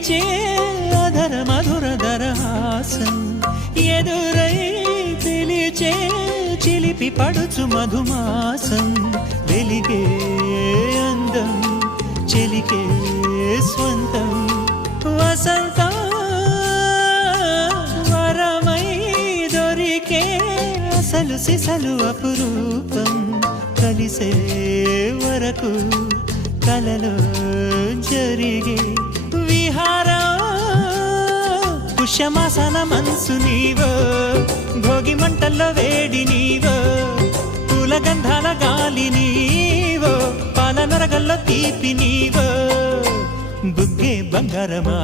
వీచే అధర మధుర దరహాసం ఎదురై పిలిచే చిలిపి పడుచు మధుమాసం వెలిగే అందం చెలికే స్వంతం వసంతం వరమై దొరికే అసలు సిసలు అపురూపం కలిసే వరకు కలలో జరిగే విహారం పుష్యమాసన మనసు నీవో భోగి మంటల్లో వేడి నీవో పూల గంధాల గాలి నీవో పాల నరగల్లో తీపి నీవో బుగ్గే బంగారమా